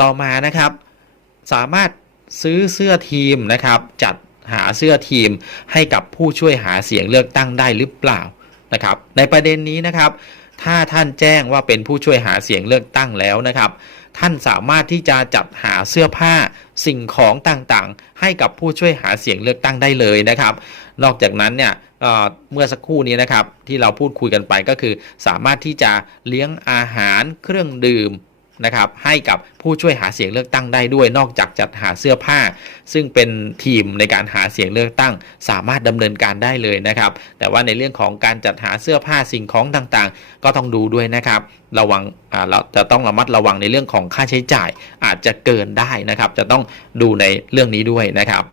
ต่อมานะครับ สามารถซื้อเสื้อทีมนะครับ จัดหาเสื้อทีมให้กับผู้ช่วยหาเสียงเลือกตั้งได้หรือเปล่านะครับ ในประเด็นนี้นะครับ ถ้าท่านแจ้งว่าเป็นผู้ช่วยหาเสียงเลือกตั้งแล้วนะครับ ท่านสามารถที่จะจัดหาเสื้อผ้าสิ่งของต่างๆ ให้กับผู้ช่วยหาเสียงเลือกตั้งได้เลยนะครับ นอกจากนั้นเนี่ยเเมื่อสักครู่นี้นะครับที่เราพูดคุยกันไปก็คือ สามารถที่จะเลี้ยงอาหารเครื่องดื่ม นะครับให้กับผู้ช่วยหาเสียงเลือกตั้งได้ด้วย นอกจากจัดหาเสื้อผ้า ซึ่งเป็นทีมในการหาเสียงเลือกตั้ง สามารถดำเนินการได้เลยนะครับ แต่ว่าในเรื่องของการจัดหาเสื้อผ้าสิ่งของต่างๆ ก็ต้องดูด้วยนะครับระวังเราจะต้องระมัดระวังในเรื่องของค่าใช้จ่าย อาจจะเกินได้นะครับ จะต้องดูในเรื่องนี้ด้วยนะครับ